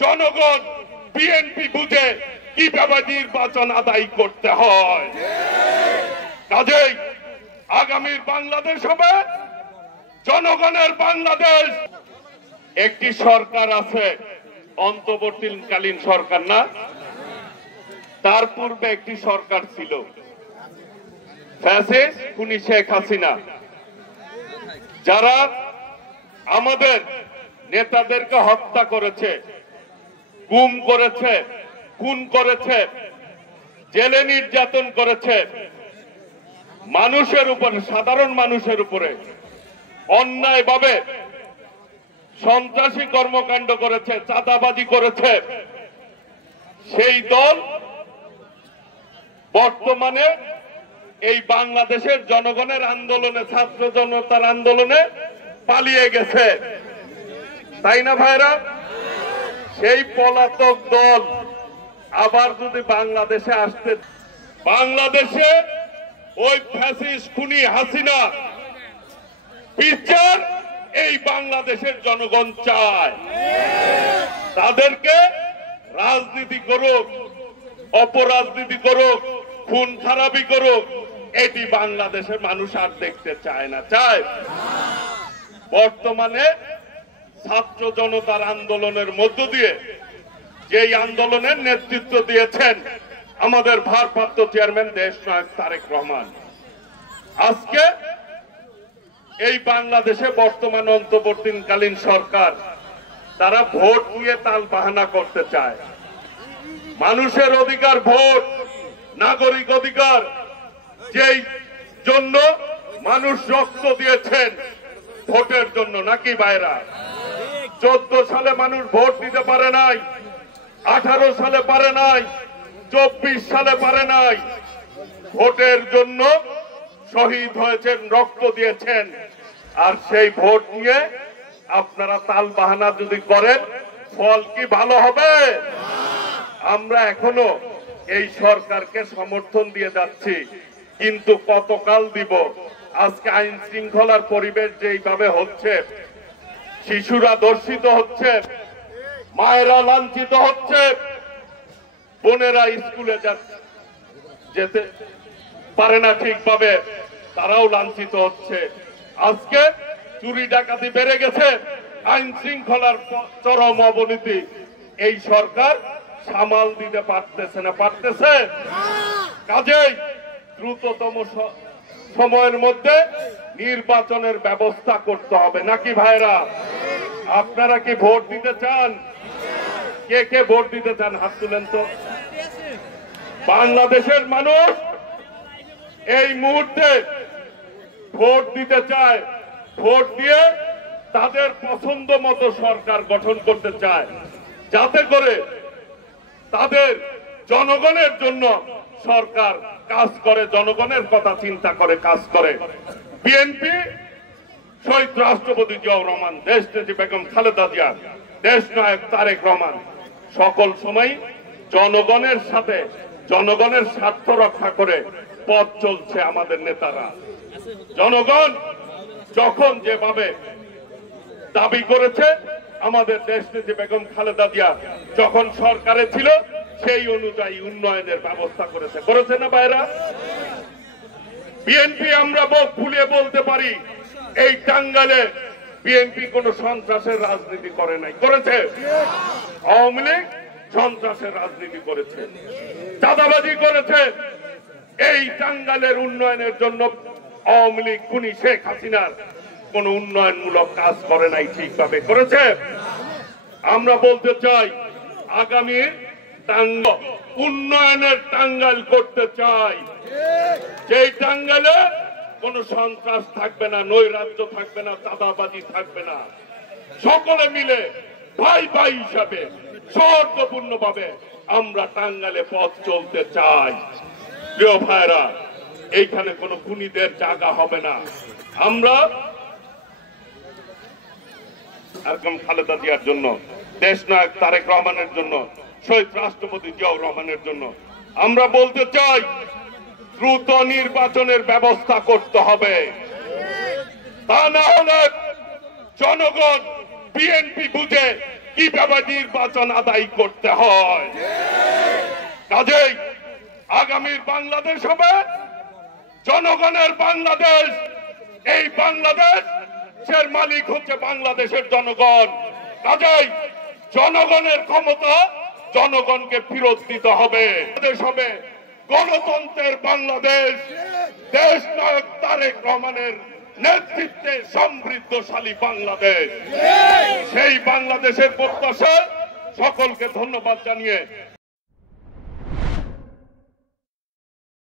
জনগণ বিএনপি বুঝে কিভাবে নির্বাচন আদায় করতে হয়। কাজেই আগামীর বাংলাদেশ হবে জনগণের বাংলাদেশ। একটি সরকার আছে, অন্তর্বর্তীকালীন সরকার না, তার পূর্বে একটি সরকার ছিল ফ্যাসিস্ট খুনি শেখ হাসিনা, যারা আমাদের নেতাদেরকে হত্যা করেছে, গুম করেছে, খুন করেছে, জেলে নির্যাতন করেছে, মানুষের উপরে, সাধারণ মানুষের উপরে অন্যায়ভাবে সন্ত্রাসী কর্মকাণ্ড করেছে, চাঁদাবাজি করেছে। সেই দল বর্তমানে এই বাংলাদেশের জনগণের আন্দোলনে, ছাত্র জনতার আন্দোলনে পালিয়ে গেছে, তাই না ভাইরা? সেই পলাতক দল আবার যদি বাংলাদেশে আসতে, বাংলাদেশে ওই ফ্যাসিস্ট খুনি হাসিনা বিচার এই বাংলাদেশের জনগণ চায়। তাদেরকে রাজনীতি করুক, অপরাজনীতি করুক, খুন খারাপি করুক, এটি বাংলাদেশের মানুষ আর দেখতে চায় না। চায় বর্তমানে ছাত্র জনতার আন্দোলনের মধ্য দিয়ে, যেই আন্দোলনের নেতৃত্ব দিয়েছেন আমাদের ভারপ্রাপ্ত চেয়ারম্যান দেশনায়ক তারেক রহমান, আজকে এই বাংলাদেশে বর্তমান অন্তর্বর্তীকালীন সরকার তারা ভোট নিয়ে তাল বাহানা করতে চায়। মানুষের অধিকার ভোট, নাগরিক অধিকার, যেই জন্য মানুষ রক্ত দিয়েছেন ভোটের জন্য, নাকি ভাইরা? 14 সালে মানুষ ভোট দিতে পারে নাই, 18 সালে পারে নাই, 24 সালে পারে নাই। ভোটের জন্য শহীদ হয়েছেন, রক্ত দিয়েছেন। আর সেই ভোট নিয়ে আপনারা তাল বাহানা যদি করেন, ফল কি ভালো হবে? আমরা এখনো এই সরকারকে সমর্থন দিয়ে যাচ্ছি, কিন্তু কতকাল দিব? আজকে আইন শৃঙ্খলার পরিবেশ যেইভাবে হচ্ছে, শিশুরা ধর্ষিত হচ্ছে, মায়েরা লাঞ্ছিত হচ্ছে, বোনেরা স্কুলে যেতে পারে না ঠিকভাবে, তারাও লাঞ্ছিত হচ্ছে। আজকে চুরি ডাকাতি বেড়ে গেছে, আইন শৃঙ্খলার চরম অবনতি। এই সরকার সামাল দিতে পারতেছে না, পারতেছে? কাজেই দ্রুততম সময়ের মধ্যে নির্বাচনের ব্যবস্থা করতে হবে, নাকি ভাইরা? আপনারা কি ভোট দিতে চান? কে কে ভোট দিতে চান হাত তুলেন তো। বাংলাদেশের মানুষ এই মুহূর্তে ভোট দিতে চায়, ভোট দিয়ে তাদের পছন্দ মতো সরকার গঠন করতে চায়, যাতে করে তাদের জনগণের জন্য সরকার কাজ করে, জনগণের কথা চিন্তা করে কাজ করে। বিএনপি শহীদ রাষ্ট্রপতি জিয়াউর রহমান, দেশনেত্রী বেগম খালেদা জিয়া, দেশনায়ক তারেক রহমান সকল সময় জনগণের সাথে, জনগণের স্বার্থ রক্ষা করে পথ চলছে আমাদের নেতারা। জনগণ যখন যেভাবে দাবি করেছে, আমাদের দেশনেত্রী বেগম খালেদা জিয়া যখন সরকারে ছিল, সেই অনুযায়ী উন্নয়নের ব্যবস্থা করেছে, করেছে না ভাইরা? বিএনপি আমরা বুক ফুলিয়ে বলতে পারি, এই টাঙ্গাইলে বিএনপি কোন সন্ত্রাসের রাজনীতি করে নাই, করেছে? আওয়ামী লীগ সন্ত্রাসের রাজনীতি করেছে, চাঁদাবাজি করেছে। এই টাঙ্গাইলের উন্নয়নের জন্য আওয়ামী লীগ খুনি শেখ হাসিনার কোন উন্নয়নমূলক কাজ করে নাই, ঠিকভাবে করেছে? আমরা বলতে চাই, আগামীর উন্নয়নের টাঙ্গাইল করতে চাই, যেই টাঙ্গাইলে কোন সন্ত্রাস থাকবে না, নৈরাজ্য থাকবে না, চাঁদাবাজি থাকবে না। সকলে মিলে ভাই ভাই হিসাবে সৌহার্দ্যপূর্ণ ভাবে আমরা টাঙ্গাইলে পথ চলতে চাই। প্রিয় ভাইরা, এইখানে কোন খুনিদের জায়গা হবে না। আমরা বেগম খালেদা জিয়ার জন্য, দেশনায়ক তারেক রহমানের জন্য, শহীদ রাষ্ট্রপতি জিয়াউর রহমানের জন্য আমরা বলতে চাই, দ্রুত নির্বাচনের ব্যবস্থা করতে হবে। তা না হলে জনগণ বিএনপি বুঝে কিভাবে নির্বাচন আদায় করতে হয়। কাজেই আগামীর বাংলাদেশ হবে জনগণের বাংলাদেশ। এই বাংলাদেশের মালিক হচ্ছে বাংলাদেশের জনগণ। কাজেই জনগণের ক্ষমতা জনগণকে ফেরত দিতে হবে। দেশ হবে গণতন্ত্রের বাংলাদেশ। দেশ নায়ক তারেক রহমানের নেতৃত্বে সমৃদ্ধশালী বাংলাদেশ। সেই বাংলাদেশের প্রত্যাশায় সকলকে ধন্যবাদ জানিয়ে